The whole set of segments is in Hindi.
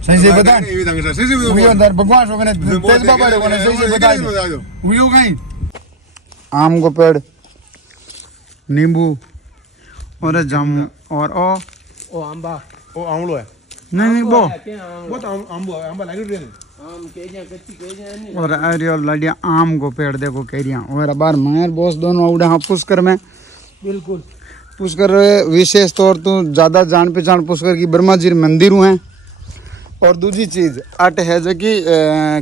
सही से बता हुई अंदर भगवान सो कने तेज बाबा रे कने सही से बता दो हुई कहीं आम को पेड़ नींबू और जामुन और ओ आंबा ओ आमलो है नहीं वो तो आंबो है आंबा लगी रहे आम केजा कच्ची केजा नहीं और अरियल लड़िया आम को पेड़ देखो कैरिया और बार मार बॉस दोनों उड़ा पुष्कर में बिल्कुल पुष्कर विशेष तौर तो ज्यादा जान पहचान पुष्कर की ब्रह्मा जी मंदिर हैं और दूसरी चीज अट है जो कि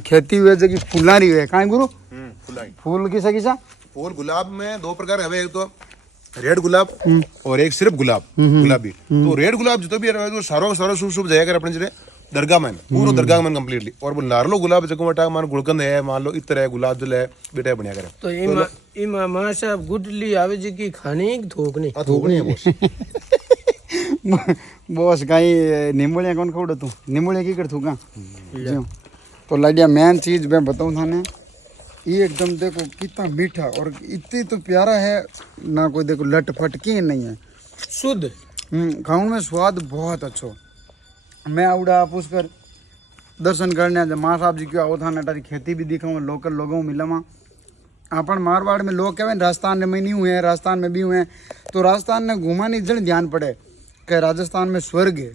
खेती हुए जो कि फुलारी हुए कहाँ गुरु फूल किसा किसा फूल गुलाब में दो प्रकार है एक तो रेड गुलाब और एक सिर्फ गुलाब गुलाबी तो रेड गुलाब जो भी है सारो सारो शुभ शुभ जाएगा अपने जरे दरगाह में पूरा दरगाह में कंप्लीटली और वो नारलो गुलाब जगमटा मान गुलकंद है मान लो इत्र है गुलाब जल है बेटा बढ़िया करे तो इमा मां साहब गुडली आवे जी की खाने की थोकनी थोकनी है बॉस बॉस कहीं नींबूलिया कौन खोड़ तू नींबूलिया की कर थू का तो लड़िया मेन चीज मैं बताऊँ थाने ये एकदम देखो कितना मीठा और इतनी तो प्यारा है ना कोई देखो लट फटकी नहीं है शुद्ध खाने में स्वाद बहुत अच्छो मैं उड़ा पुष्कर दर्शन करने जब माँ साहब जी क्यों आओ था नटारी खेती भी दिखाऊँ लोकल लोगों मिला वहाँ अपन मारवाड़ में लोग कहें राजस्थान में नहीं हुए हैं राजस्थान में भी हुए हैं तो राजस्थान में घूमा नहीं जन ध्यान पड़े कि राजस्थान में स्वर्ग है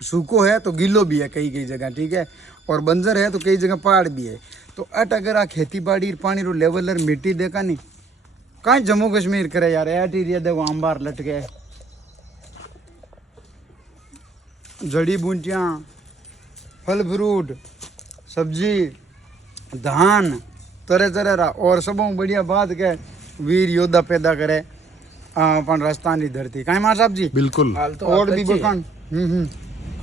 सूखो है तो गिलो भी है कई कई जगह ठीक है और बंजर है तो कई जगह पहाड़ भी है तो अट अगर आ खेती बाड़ी पानी रो लेवलर मिट्टी देखा नहीं कहीं जम्मू कश्मीर करे यार एट एरिया देखो अंबार लट गए जड़ी बूटियाँ फल फ्रूट सब्जी धान तरह तरह रा और सबों बढ़िया बात के वीर योद्धा पैदा करे अपन राजस्थान की धरती कहीं मां साहब जी बिल्कुल तो और भी बखान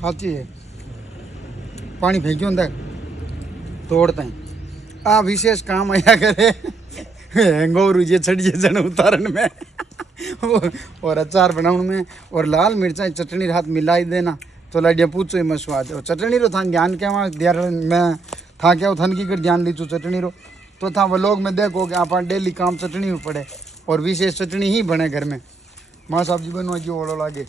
खाती है पानी फेंक्यो अंदर तोड़ते हैं आ विशेष काम आया करे हैंगओवर ये छड़िए जन उतारन में और अचार बनाने में और लाल मिर्चा चटनी रात मिलाई देना तो लड़िया पूछो ही मसवाद और चटनी रो थान ध्यान क्या वहाँ मैं था क्या थान की कर ध्यान ली तू चटनी रो तो था वो लोग में देखो कि आप डेली काम चटनी में पड़े और विशेष चटनी ही बने घर में माँ साहब जी बनवा जो ओलो लागे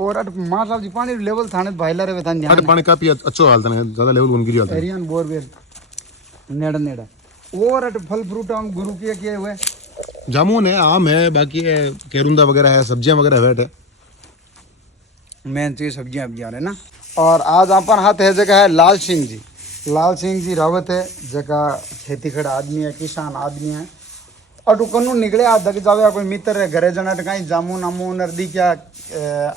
और माँ साहब जी पानी लेवल थाने भाईला रहे थान ध्यान पानी काफी अच्छा हालता है ज्यादा लेवल बन गिरी हालता है एरियन बोरवेल नेड़ा नेड़ा और अट फल फ्रूट हम गुरु किए हुए जामुन है आम है बाकी है केरुंदा वगैरह है सब्जियां वगैरह वेट है मेन चीज सब्जियां अब जा रहे ना और आज अपन हाथ है जगह है लाल सिंह जी रावत है जगह खेती खड़ा आदमी है किसान आदमी है और कनू निकले आ दग जावे कोई मित्र है घरे जना कहीं जामुन आमून नरदी क्या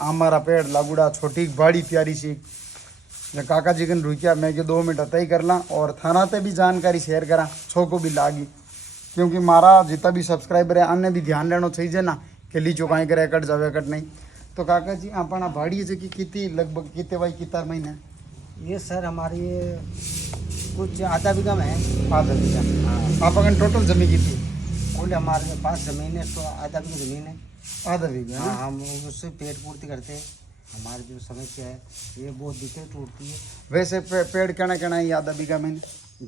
आमारा पेड़ लागूड़ा छोटी बड़ी प्यारी सी जब काका जी कन रुकिया मैं कि 2 मिनट तय कर ला और थाना ते भी जानकारी शेयर करा छो को भी लागी क्योंकि मारा जितना भी सब्सक्राइबर है अन्य भी ध्यान रहना चाहिए ना कि लीचो कहीं करे कट जावे कट नहीं तो काका जी अपना भाड़ी है कि कितनी लगभग कितने भाई कितना महीने ये सर हमारी कुछ आधा बीघा में है आधा बीघा आप अगर टोटल जमीन कितनी कुल हमारे पास ज़मीन है तो आधा बीघा ज़मीन है आधा बीघा हाँ हम उससे पेट पूर्ति करते हैं हमारी जो समस्या है ये बहुत दिक्कत टूटती है वैसे पेड़ कहना कहना है आधा बीघा में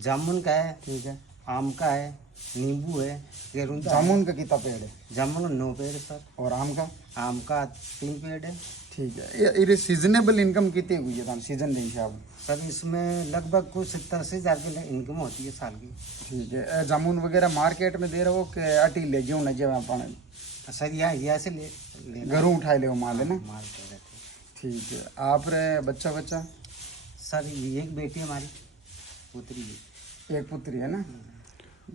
जामुन का है ठीक है आम का है नींबू है केरुंदा जामुन का कितना पेड़ है जामुन 9 पेड़ सर और आम का 3 पेड़ है ठीक है ये सीजनेबल इनकम कितनी हुई है सीजन नहीं है अब सर इसमें लगभग कुछ 70-80 हज़ार की इनकम होती है साल की ठीक है जामुन वगैरह मार्केट में दे रहे हो कि अटी ले जाओ न जाओ अपन सर यहाँ से ले घरों उठाए ले माल है ना माल पे रहते ठीक है आप रे बच्चा सर एक बेटी हमारी पुत्री है एक पुत्री है ना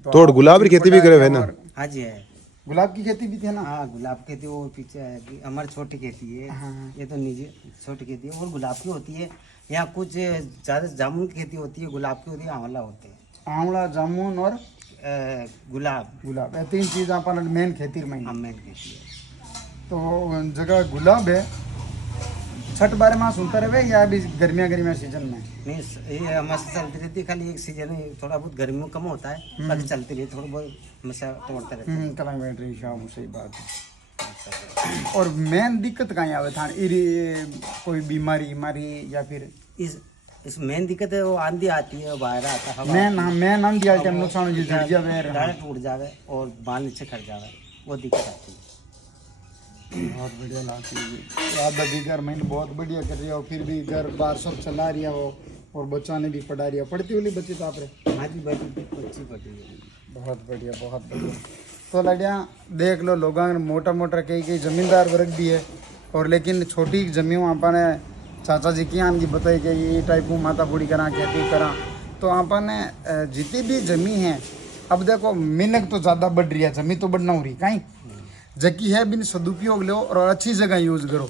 तोड़ गुलाब की खेती भी करे हुए ना हाँ जी है गुलाब की खेती भी थी ना हाँ गुलाब खेती वो पीछे है कि हमारी छोटी खेती है हाँ। ये तो निजी छोटी खेती है और गुलाब की होती है यहाँ कुछ ज़्यादा जामुन की खेती होती है गुलाब की होती है आंवला होते हैं आंवला जामुन और गुलाब गुलाब ये 3 चीज़ अपन मेन खेती में हम मेन खेती है तो जगह गुलाब है छठ बारे मास सुनता रहे या अभी गर्मिया सीजन में नहीं ये हमारे चलती रहती है खाली एक सीजन है थोड़ा बहुत गर्मी में कम होता है बाकी चलती रहती थोड़ा बहुत हमेशा तोड़ते रहते हैं क्लाइमेट रही शाम सही बात है और मेन दिक्कत कहाँ आवे था कोई बीमारी या फिर इस मेन दिक्कत है वो आंधी आती है बाहर आता है मेन आंधी आती है नुकसान डायरेक्ट टूट जावे और बाल नीचे खड़ जावे वो दिक्कत आती है बहुत बढ़िया लाल सिंह जी। आधा बीघर मैंने बहुत बढ़िया कर रही हो, फिर भी घर बार सब चला रही हो और बच्चा ने भी पढ़ा रही हो। पढ़ती वाली बच्ची तो आप रे? हाँ जी बच्ची पढ़ी है। बहुत बढ़िया बहुत बढ़िया। तो लड़िया देख लो, लोगों ने मोटा मोटा कई जमींदार वर्ग भी है, और लेकिन छोटी जमीन आपने चाचा जी की आन की बताई कि ये टाइप को माता पूरी करा खेती करा। तो आपने जितनी भी जमीन है, अब देखो मिनक तो ज़्यादा बढ़ रही है, जमीन तो बढ़ना हो रही कहीं जकी है बिन सदुपयोग लो और अच्छी जगह यूज़ करो।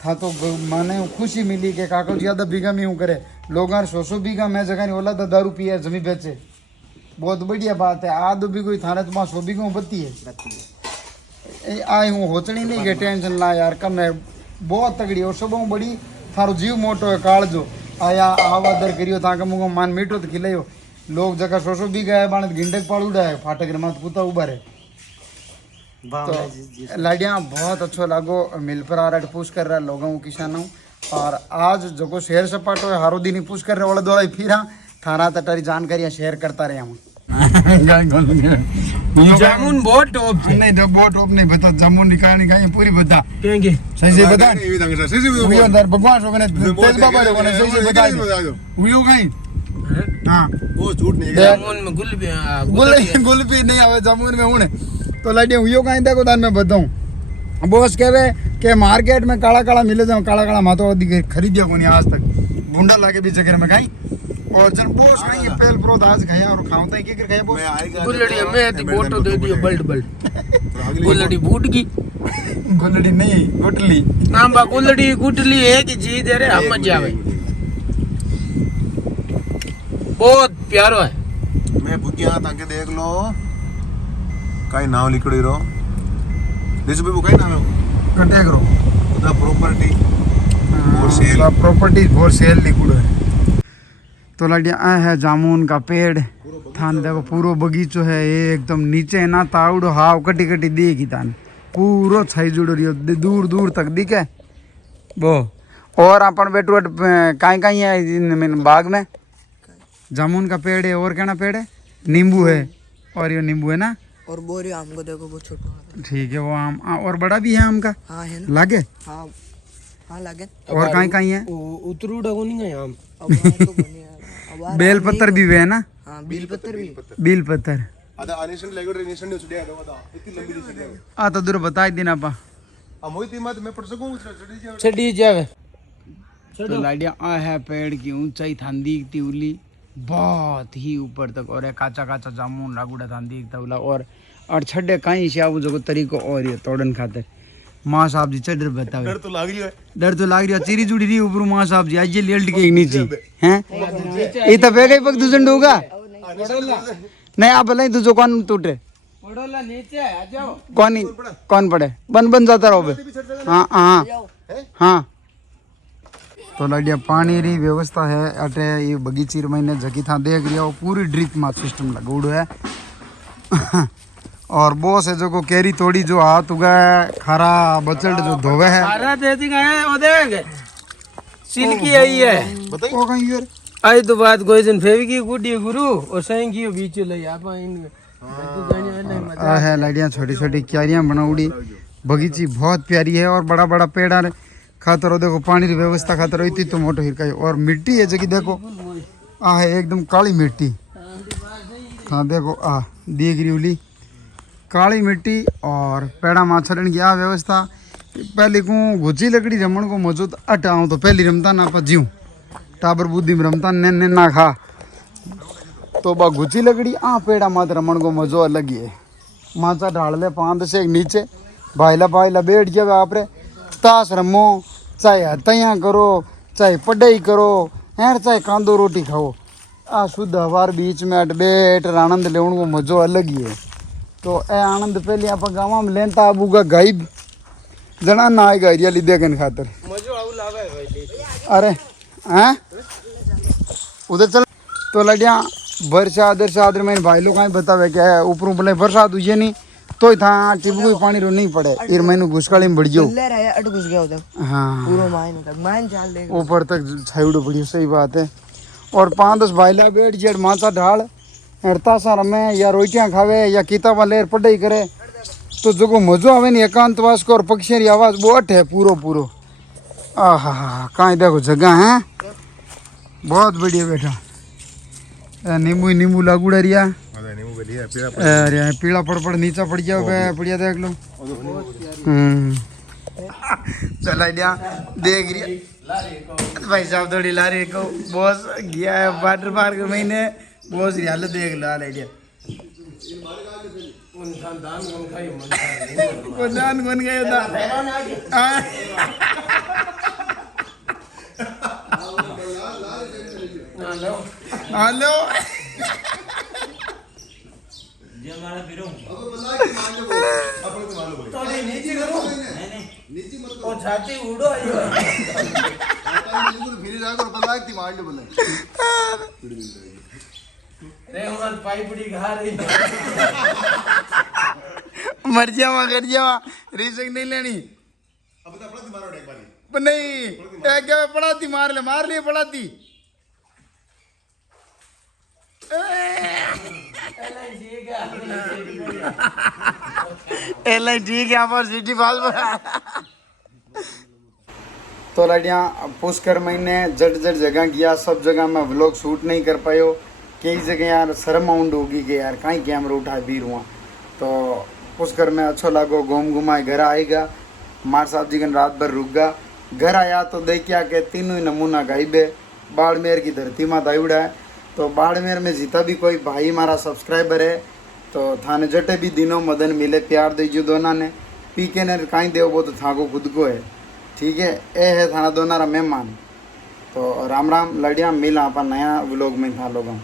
था तो माने खुशी मिली कि काका जी आधा बीघा में यूँ करे, लोग 100 बीघा में जगह नहीं, ओला तो दारू पिए जमीन बेचे, बहुत बढ़िया बात है। आधो भी कोई थाने तुम्हारा 100 बीघा बत्ती है आई हूँ होचनी नहीं के टेंशन ला यार, कम है बहुत तगड़ी और सब बड़ी थारो जीव मोटो है काल जो आया आवादर करियो ताकि मुझको मान मीठो तो खिलायो। लोग जगह 100 बीघा है बाण गिंडक पाड़ उड़ा है, फाटक रे मात कुत्ता उबा है। तो लाडिया बहुत अच्छो लागो, मिल पर आ रहा पूछ कर रहा लोगों किसानों। और आज जो शेयर सपाटो है हारो दिन पूछ कर रहे वाले दौड़ा फिर थारा तटारी जानकारियां शेयर करता रहे हम। जामुन बहुत टॉप है। नहीं तो बहुत टॉप नहीं बता, जामुन निकालने का पूरी बता कहेंगे सही से बता। सही से हुई अंदर भगवान सो ने तेज बाबा रे ने सही से बता हुई कहीं। हां वो झूठ नहीं है। जामुन में गुल भी नहीं आवे जामुन में हुने। तो लाडिया हुई कहीं देखो दान में बताऊं, बॉस कहवे के मार्केट में काला काला मिले जाओ, काला काला मातो खरीदिया को नहीं आज तक, भूंडा लाके भी जगह में खाई। और जन बोस कहीं पेल प्रोत आज खाया और खाऊं की कर खाया बोस। मैं आएगा गुलड़ी में तो फोटो दे दियो बल्ड गुलड़ी फूट गई। गुलड़ी नहीं गुटली। नाम बा गुलड़ी गुटली है कि जी दे रे हम जावे, बहुत प्यारो है। मैं भुगिया ताके देख लो काई नाव लिखड़ी रो देश पे काई नाम है कटे करो the property for sale. Property for sale लिखुड़ो है। तो लड़िया आ है जामुन का पेड़ थान देखो, पूरो बगीचो है एकदम नीचे है ना तावड़ो हाव कटी कटी देगी तान पूरो छाई जुड़ रही हो दूर दूर तक दिखे वो। और अपन बेटू कहीं कहीं है इन बाग में जामुन का पेड़ है, और क्या पेड़ है, नींबू है, और ये नींबू है ना, और बोरी आम को देखो वो छोटा। ठीक है वो आम और बड़ा भी है आम का। हाँ है ना, लागे हाँ हाँ लागे। और कहीं कहीं है उतरूड़ा को नहीं है आम। अब वहाँ तो बनी है। अब वहाँ बेल पत्तर भी है ना, हाँ बील पत्तर भी। बील पत्तर अदा अनेशन लेगो नेशन ने छुड़िया दो दा इतनी लंबी नहीं छुड़िया आ तो दूर बता देना पा हम होई ती मत मैं पढ़ सकूं छड़ी जाए। छड़ी जावे। तो लाडिया आ है पेड़ की ऊंचाई थान दिखती उली बहुत ही ऊपर तक, और काचा काचा जामुन लागूड़ा थान दिखता उला। और छड्डे कहीं से आऊ जो तरीको और ये तोड़न खातिर मां साहब जी चढ़ बतावे। डर तो लाग रही है, डर तो लाग रही है, चिरी जुड़ी रही ऊपर मां साहब जी आज ये लेल्ट के नीचे हैं ये तो बेगे पग दुजन होगा नहीं आप भले तुझो कौन टूटे पड़ोला नीचे आ जाओ। कौन पड़े बन जाता रहो बे। हाँ हाँ हाँ। तो लड़िया पानी री व्यवस्था है अटे ये बगीची मैंने जगी था देख रिया पूरी ड्रिप मा सिस्टम लगोड़ो है। और बोस है जो को केरी तोड़ी जो हाथ उगा खारा बचड़ जो धोवे है खारा देती है वो देख सिल्की आई है बताइए वो कहीं यार आई तो बात कोई दिन फेवी की गुडी गुरु और सही की बीच ले आप इन आ है लड़ियाँ छोटी छोटी क्यारियां बनाउड़ी बगीची बहुत प्यारी है और बड़ा बड़ा पेड़ आ खातर हो देखो पानी की व्यवस्था खातर हो इतनी तो मोटो हिरका और मिट्टी है जगह देखो आ है एकदम काली मिट्टी। हाँ देखो आ देख रही काली मिट्टी और पेड़ा माछरन की आ व्यवस्था। पहले को घुची लकड़ी रमण को मौजूद अट आऊँ तो पहली रमता ना पा जीव टाबर बुद्धि में रमता ने ना खा तो बा घुची लकड़ी आ पेड़ा मात रमण को मजो अलग ही है। माचा ढाल ले 5 से नीचे भाईला भाईला बैठ गया आप रे ताश रमो चाहे हत्या करो चाहे पढ़ाई करो यार चाहे कांदो रोटी खाओ आ शुद्ध हवार बीच में अट बैठ आनंद लेने को मजो अलग ही है। तो ए आनंद पहले आप गाँव में लेता अबूगा गाई जना ना आएगा एरिया लीधे के खातर मजो आउ लावे भाई। अरे हैं उधर चल। तो लड़िया बरसात दरसात मैंने भाई लोग बतावे क्या है ऊपर बोले बरसात हुई नहीं तो था टिपको पानी रो नहीं पड़े इर मैंने घुसकाली में बढ़ गयो ले रहा है अट घुस गया उधर हाँ पूरा मायने तक मायन चाल दे ऊपर तक छाइड़ो बढ़ियो सही बात है। और 5-10 भाईला बैठ जेड माचा ढाल हड़ता सा रमे या रोटियां खावे या किताबा लेर पढ़ाई करे तो जो मजो आवे नहीं एकांतवास को और पक्षी की आवाज बहुत है पूरो पूरो। आहा कहीं देखो जगह है बहुत बढ़िया बेटा। नींबू नींबू लागूड़ा रिया अरे पीला पड़ नीचा पड़ गया बढ़िया देख लो। चला दिया देख रिया भाई साहब थोड़ी लारी को बॉस गया है वाटर पार्क महीने बॉस रिया देख लो आइडिया दान बन गया था। हेलो मर जावा कर जावा रिस्क नहीं लेनी नहीं क्या पढ़ाती मार ले पढ़ाती ठीक है पर सिटी पास तो लड़िया पुष्कर महीने जट जगह गया सब जगह मैं व्लॉग शूट नहीं कर पायो कई जगह यार शर्म आउंड होगी कि यार कहीं कैमरा उठा भी रुआ तो पुष्कर में अच्छो लागो घूमाए घर आएगा मार साहब जी रात भर रुक गा घर आया तो देखिया के तीनों ही नमूना गाइबे बाड़मेर की धरती में दाइड़ा है। तो बाड़मेर में जितना भी कोई भाई हमारा सब्सक्राइबर है तो थाने जटे भी दिनों मदन मिले प्यार दीजिए दोनों ने पीके ने कहीं दे वो तो थाको खुद को है ठीक है। ए है थाना दोनारा मेहमान तो राम राम लड़िया मिला अपन नया व्लॉग में था लोगों।